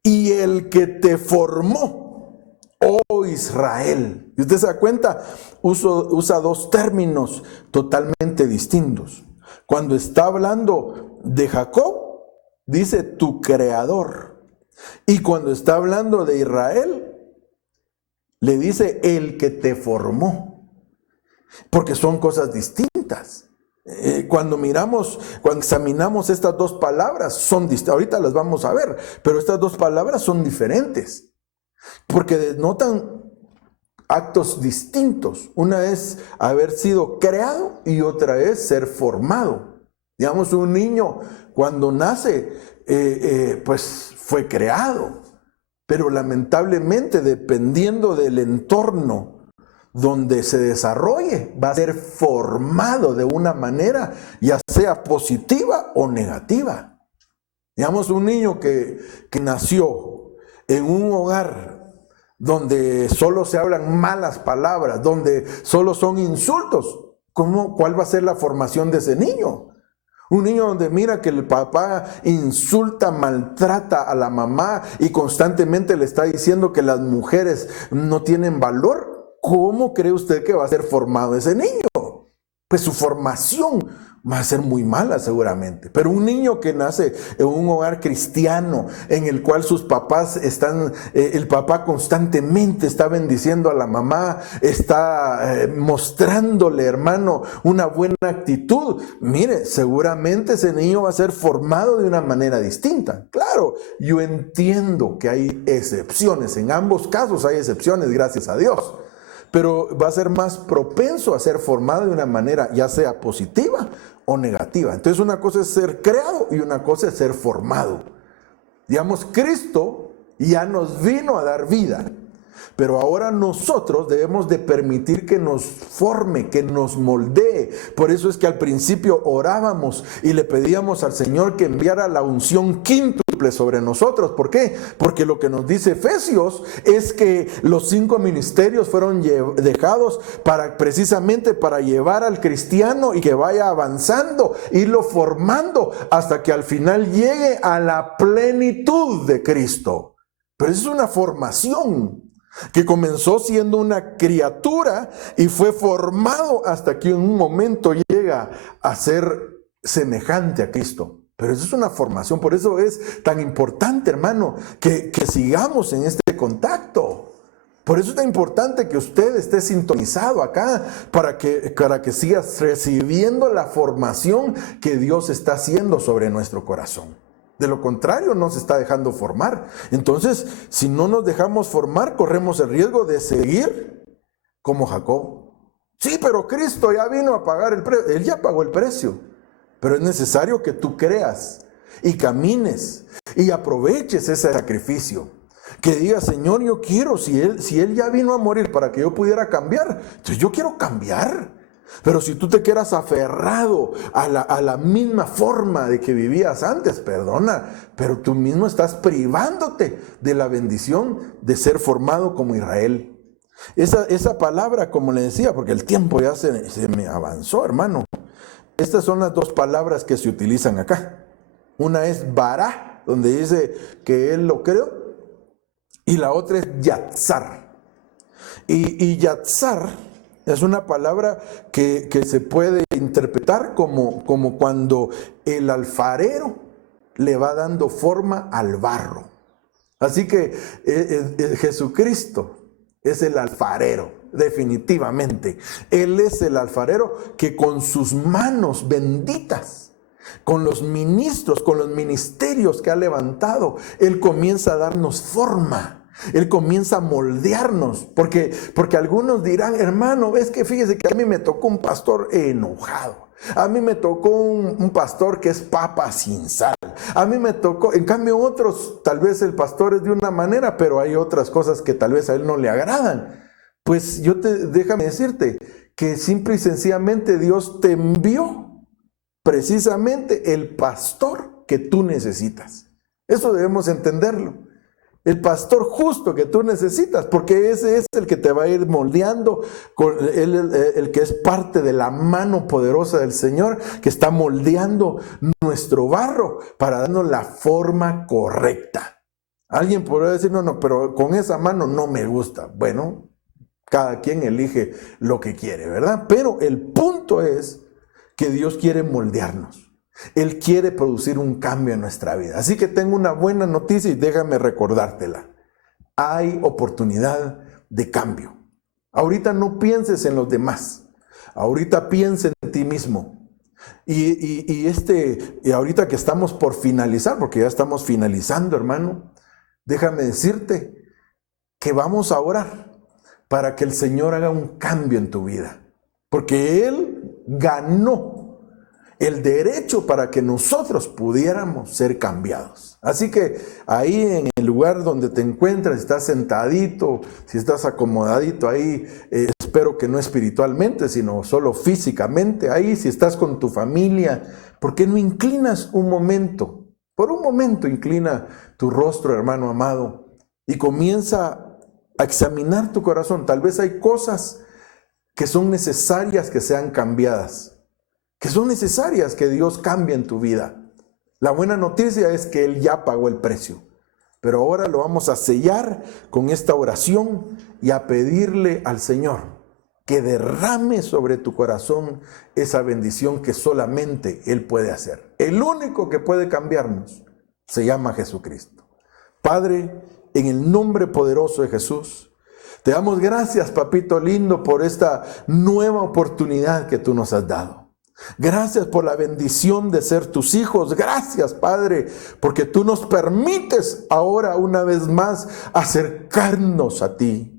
y el que te formó, oh Israel. Y usted se da cuenta, usa dos términos totalmente distintos. Cuando está hablando de Jacob, dice tu creador. Y cuando está hablando de Israel, le dice el que te formó. Porque son cosas distintas. Cuando examinamos estas dos palabras, son distintas. Ahorita las vamos a ver, pero estas dos palabras son diferentes, porque denotan actos distintos. Una es haber sido creado y otra es ser formado. Digamos, un niño cuando nace, pues fue creado, pero lamentablemente, dependiendo del entorno donde se desarrolle, va a ser formado de una manera, ya sea positiva o negativa. Digamos, un niño que nació en un hogar donde solo se hablan malas palabras, donde solo son insultos, ¿cuál va a ser la formación de ese niño? Un niño donde mira que el papá insulta, maltrata a la mamá y constantemente le está diciendo que las mujeres no tienen valor. ¿Cómo cree usted que va a ser formado ese niño? Pues su formación va a ser muy mala seguramente. Pero un niño que nace en un hogar cristiano, en el cual sus papás están, el papá constantemente está bendiciendo a la mamá, está mostrándole, hermano, una buena actitud. Mire, seguramente ese niño va a ser formado de una manera distinta. Claro, yo entiendo que hay excepciones. En ambos casos hay excepciones, gracias a Dios. Pero va a ser más propenso a ser formado de una manera ya sea positiva o negativa. Entonces una cosa es ser creado y una cosa es ser formado. Digamos, Cristo ya nos vino a dar vida, pero ahora nosotros debemos de permitir que nos forme, que nos moldee. Por eso es que al principio orábamos y le pedíamos al Señor que enviara la unción quíntuple sobre nosotros. ¿Por qué? Porque lo que nos dice Efesios es que los 5 ministerios fueron dejados precisamente para llevar al cristiano y que vaya avanzando, irlo formando hasta que al final llegue a la plenitud de Cristo. Pero eso es una formación que comenzó siendo una criatura y fue formado hasta que en un momento llega a ser semejante a Cristo. Pero eso es una formación, por eso es tan importante, hermano, que sigamos en este contacto. Por eso es tan importante que usted esté sintonizado acá para que sigas recibiendo la formación que Dios está haciendo sobre nuestro corazón. De lo contrario, no se está dejando formar. Entonces, si no nos dejamos formar, corremos el riesgo de seguir como Jacob. Sí, pero Cristo ya vino a pagar el precio. Él ya pagó el precio. Pero es necesario que tú creas y camines y aproveches ese sacrificio. Que digas, Señor, yo quiero, si Él ya vino a morir para que yo pudiera cambiar, entonces yo quiero cambiar. Pero si tú te quedas aferrado a la misma forma de que vivías antes, perdona, pero tú mismo estás privándote de la bendición de ser formado como Israel. Esa palabra, como le decía, porque el tiempo ya se me avanzó, hermano. Estas son las 2 palabras que se utilizan acá. Una es bara, donde dice que Él lo creó, y la otra es yatzar. Y yatzar es una palabra que se puede interpretar como cuando el alfarero le va dando forma al barro. Así que Jesucristo es el alfarero, definitivamente. Él es el alfarero que con sus manos benditas, con los ministros, con los ministerios que ha levantado, Él comienza a darnos forma. Él comienza a moldearnos, porque algunos dirán, hermano, es que fíjese que a mí me tocó un pastor enojado. A mí me tocó un pastor que es papa sin sal. A mí me tocó, en cambio otros, tal vez el pastor es de una manera, pero hay otras cosas que tal vez a él no le agradan. Pues déjame decirte que simple y sencillamente Dios te envió precisamente el pastor que tú necesitas. Eso debemos entenderlo. El pastor justo que tú necesitas, porque ese es el que te va a ir moldeando, el que es parte de la mano poderosa del Señor, que está moldeando nuestro barro para darnos la forma correcta. Alguien podría decir, no, pero con esa mano no me gusta. Bueno, cada quien elige lo que quiere, ¿verdad? Pero el punto es que Dios quiere moldearnos. Él quiere producir un cambio en nuestra vida. Así que tengo una buena noticia y déjame recordártela. Hay oportunidad de cambio. Ahorita no pienses en los demás. Ahorita piensa en ti mismo. Y ahorita que estamos por finalizar, porque ya estamos finalizando, hermano, déjame decirte que vamos a orar para que el Señor haga un cambio en tu vida. Porque Él ganó el derecho para que nosotros pudiéramos ser cambiados. Así que ahí en el lugar donde te encuentras, si estás sentadito, si estás acomodadito ahí, espero que no espiritualmente, sino solo físicamente, ahí si estás con tu familia, ¿por qué no inclinas un momento? Por un momento inclina tu rostro, hermano amado, y comienza a examinar tu corazón. Tal vez hay cosas que son necesarias que sean cambiadas, que son necesarias que Dios cambie en tu vida. La buena noticia es que Él ya pagó el precio, pero ahora lo vamos a sellar con esta oración y a pedirle al Señor que derrame sobre tu corazón esa bendición que solamente Él puede hacer. El único que puede cambiarnos se llama Jesucristo. Padre, en el nombre poderoso de Jesús, te damos gracias, papito lindo, por esta nueva oportunidad que tú nos has dado. Gracias por la bendición de ser tus hijos. Gracias, Padre, porque tú nos permites ahora una vez más acercarnos a ti.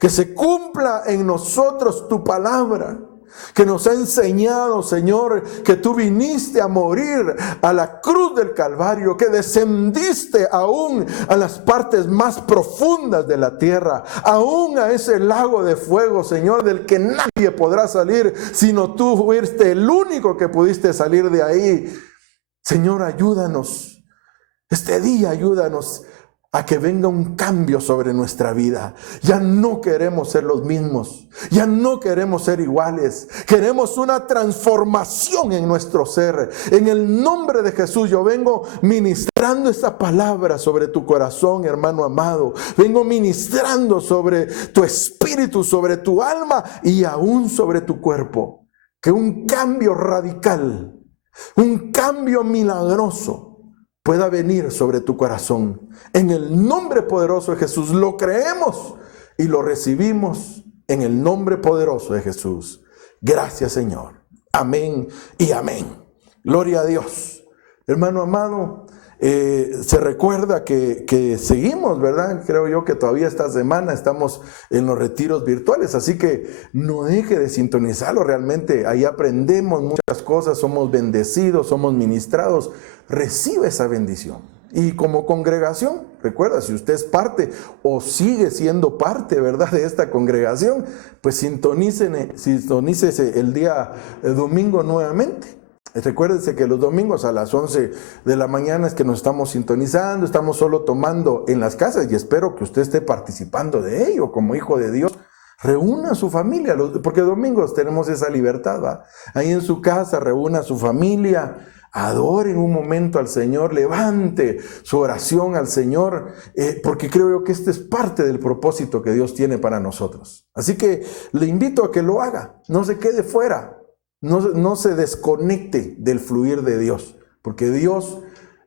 Que se cumpla en nosotros tu palabra, que nos ha enseñado, Señor, que tú viniste a morir a la cruz del Calvario, que descendiste aún a las partes más profundas de la tierra, aún a ese lago de fuego, Señor, del que nadie podrá salir, sino tú fuiste el único que pudiste salir de ahí. Señor, ayúdanos, este día ayúdanos a que venga un cambio sobre nuestra vida. Ya no queremos ser los mismos, ya no queremos ser iguales, queremos una transformación en nuestro ser. En el nombre de Jesús yo vengo ministrando esta palabra sobre tu corazón, hermano amado. Vengo ministrando sobre tu espíritu, sobre tu alma y aún sobre tu cuerpo. Que un cambio radical, un cambio milagroso pueda venir sobre tu corazón. En el nombre poderoso de Jesús lo creemos y lo recibimos en el nombre poderoso de Jesús. Gracias, Señor. Amén y amén. Gloria a Dios. Hermano amado, se recuerda que seguimos, ¿verdad? Creo yo que todavía esta semana estamos en los retiros virtuales, así que no deje de sintonizarlo. Realmente ahí aprendemos muchas cosas, somos bendecidos, somos ministrados. Recibe esa bendición. Y como congregación, recuerda, si usted es parte o sigue siendo parte, ¿verdad?, de esta congregación, pues sintonícese el día domingo nuevamente. Recuérdense que los domingos a las 11 de la mañana es que nos estamos sintonizando, estamos solo tomando en las casas y espero que usted esté participando de ello como hijo de Dios. Reúna a su familia, porque domingos tenemos esa libertad, ¿va? Ahí en su casa reúna a su familia, adore un momento al Señor, levante su oración al Señor, porque creo yo que este es parte del propósito que Dios tiene para nosotros. Así que le invito a que lo haga, no se quede fuera. No se desconecte del fluir de Dios, porque Dios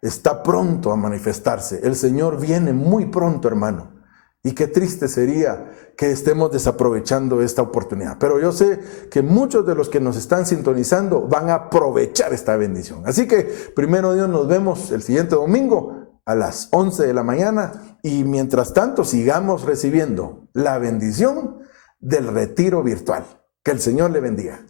está pronto a manifestarse. El Señor viene muy pronto, hermano. Y qué triste sería que estemos desaprovechando esta oportunidad. Pero yo sé que muchos de los que nos están sintonizando van a aprovechar esta bendición. Así que, primero Dios, nos vemos el siguiente domingo a las 11 de la mañana. Y mientras tanto, sigamos recibiendo la bendición del retiro virtual. Que el Señor le bendiga.